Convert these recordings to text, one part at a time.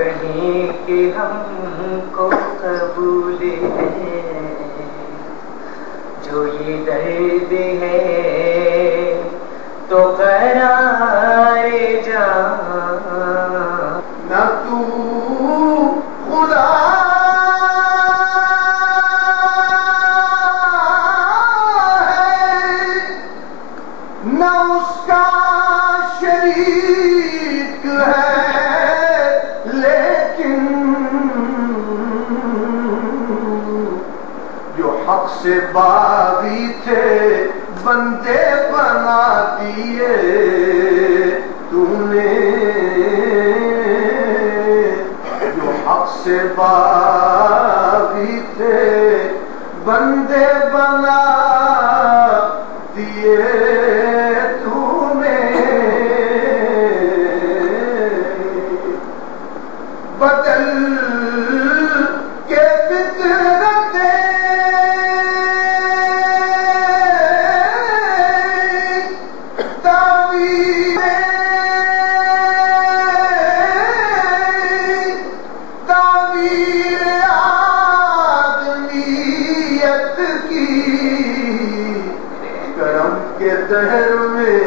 کہیں کہ ہم کو قبول ہے، جو یہ درد ہے تو قرار جان نہ تو خدا ہے نہ اس کا شریک ہے، لیکن جو حق سے باغی تھے بندے بنا دیے تو نے، جو حق سے باغی تھے بندے بنا دیے تو نے، بدل کے فطرت کے دہر میں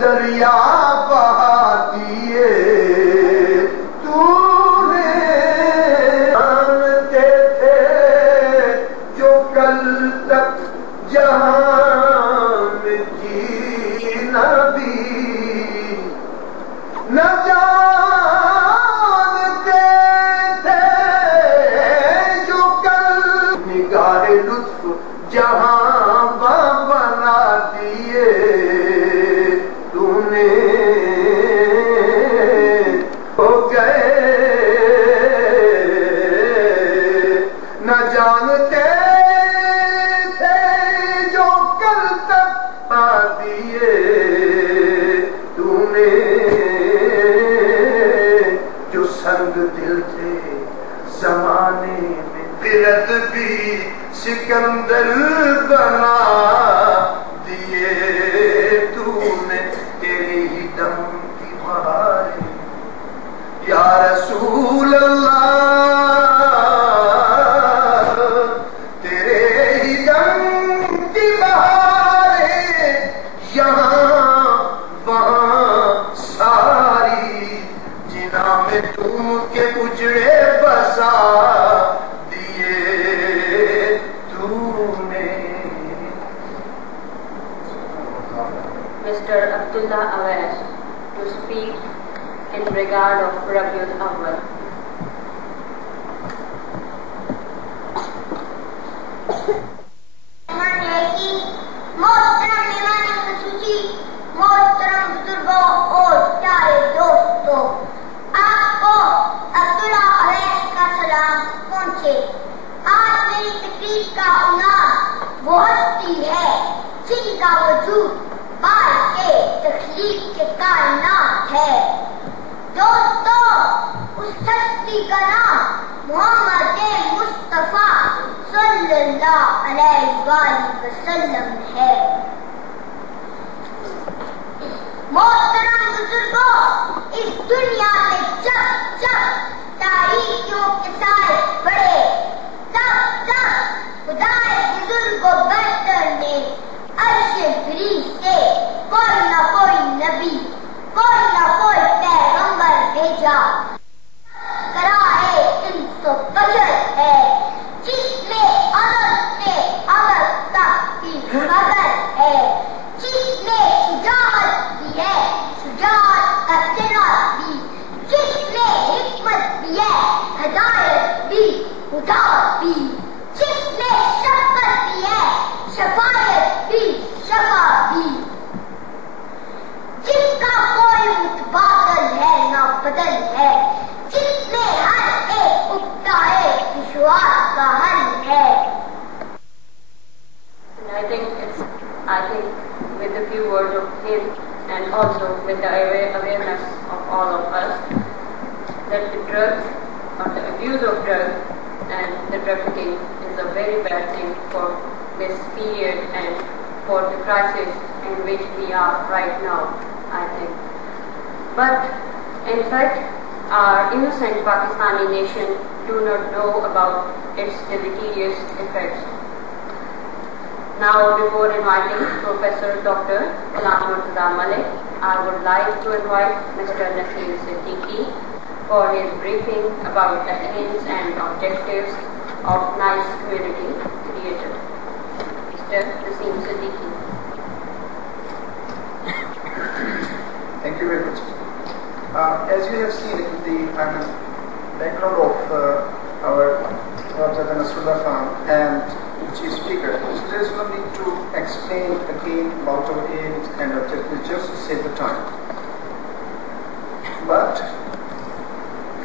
دریا بہا دیے تو نے، جانتے تھے جو کل تک جہاں میں جینا بھی نہ جانتے تھے، جو کل نگاہ لطف جہاں بنا دیے تو نے، ہو گئے نہ جانتے تھے جو کل تک آ دیے تو نے، جو سنگ دل تھے زمانے میں برد بھی سکندر بنا دیے تو نے، تیرے ہی دم کی بہاریں یا رسول اللہ، تیرے ہی دم کی بہاریں یہاں وہاں ساری، جنا میں تم کے اجڑے بسا Mr. Abdullah Awais to speak in regard of Rabiul Awwal. محترم مہمان خصوصی، محترم بزرگوں اور پیارے دوستوں، آپ کو عبداللہ اویس کا سلام پہنچے۔ آج میری تقریر کا عنوان وہ ہستی ہے جن کا وجود باعث تخلیق کے کائنات ہے۔ دوستو، اس ہستی کا نام محمد مصطفیٰ صلی اللہ علیہ وآلہ وسلم ہے۔ محترم بزرگوں، اس دنیا میں جب جب تاریخیوں کے سائے بڑھے، تب تب خدائے بزرگ و برتر نے عرش بری سے کوئی نہ کوئی نبی، کوئی نہ کوئی پیغمبر بھیجا۔ کرائے انس و بشر ہے جس میں ازل سے ابد تک کی قدر ہے، جس میں شجاعت بھی ہے، شجاعت کا سرا بھی، جس میں حکمت بھی ہے، ہدایت بھی، ہدایت بھی، جس میں شفقت بھی ہے، شفاعت بھی، شفا بھی، جس کا کوئی متبادل ہے نہ بدل ہے، جس میں ہر ایک ابتائے دشوار کا حل ہے۔ I think with a few words of him and also with the awareness of all of us that the drugs or the abuse of drugs and the trafficking is a very bad thing for this period and for the crisis in which we are right now, I think. But in fact, our innocent Pakistani nation do not know about its deleterious effects. Now, before inviting Professor Dr. Ghulam Murtaza Malik, I would like to invite Mr. Naseem Siddiqui for his briefing about the aims and objectives of NICE Community Theatre. Mr. Naseem Siddiqui. Thank you very much. As you have seen in the background of our Dr. Nasrullah Khan and the Chief Speaker, so there is no need to explain again about our aims and objectives, just to save the time. But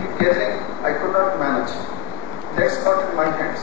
keep gathering, I could not manage. That's not in my hands.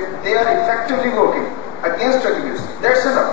if they are effectively working against drug abuse, that's enough.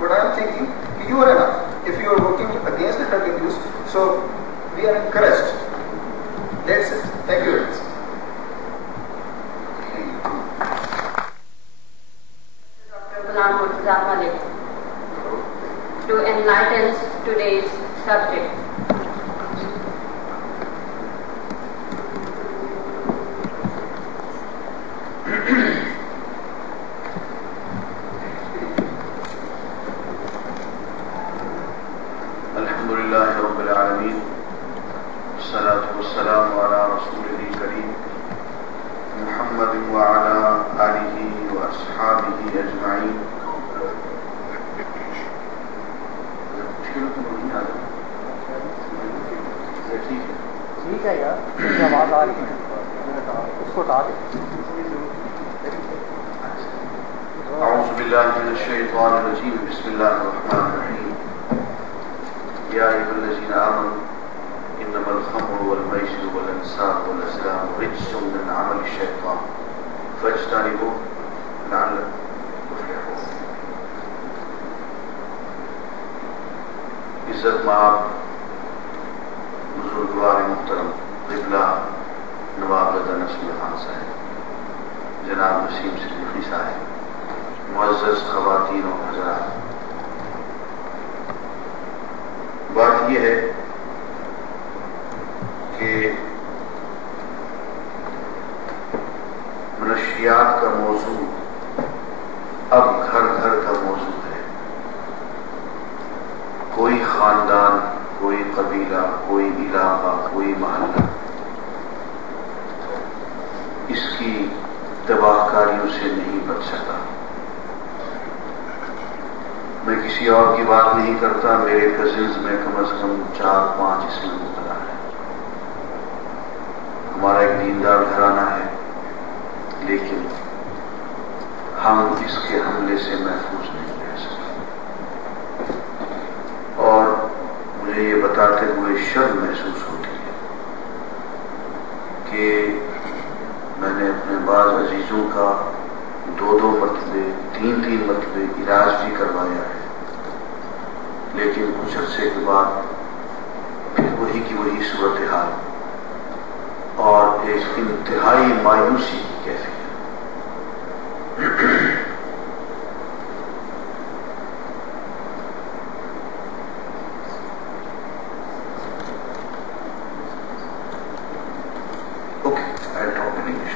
But I am thinking you are enough if you are working against the drug abuse. So we are encouraged. That's it. Thank you very much. Dr. Ghulam Murtaza Malik to enlighten today's subject. Alhamdulillah Rabbil Alameen, Salatu Wassalamu ala Rasulil Kareem, Muhammadin wa ala alihi wa ashabihi ajma'in. ٹھیک ہے یار آواز آ رہی ہے اس کو اٹھا دیں. أعوذ بالله من الشيطان الرجيم بسم الله الرحمن الرحيم يا أيها الذين آمنوا إنما الخمر والميسر والأنصاب والأزلام رجس من عمل الشيطان فاجتنبوه لعلكم تفلحون. عزت مآب بزرگوار محترم قبلہ نواب رضا نصراللہ خان صاحب، جناب نسیم صدیقی صاحب، معزز خواتین و حضرات، بات یہ ہے کہ منشیات کا موضوع اب گھر گھر کا موضوع ہے. کوئی خاندان، کوئی قبیلہ، کوئی علاقہ، کوئی محلہ اس کی تباہ کاریوں سے نہیں بچ سکا. میں کسی اور کی بات نہیں کرتا، میرے کزنز میں کم از کم 4-5 اس میں مبتلا ہے. ہمارا ایک دیندار گھرانہ ہے، لیکن ہم اس کے حملے سے محفوظ نہیں رہ سکے. اور مجھے یہ بتاتے ہوئے شرم محسوس ہوتی ہے کہ میں نے اپنے بعض عزیزوں کا 2 مرتبے 3 مرتبے علاج بھی کروایا ہے، لیکن کچھ عرصے کے بعد پھر وہی کی وہی صورتحال اور ایک انتہائی مایوسی کی کیفیت. Okay, I'll talk in English.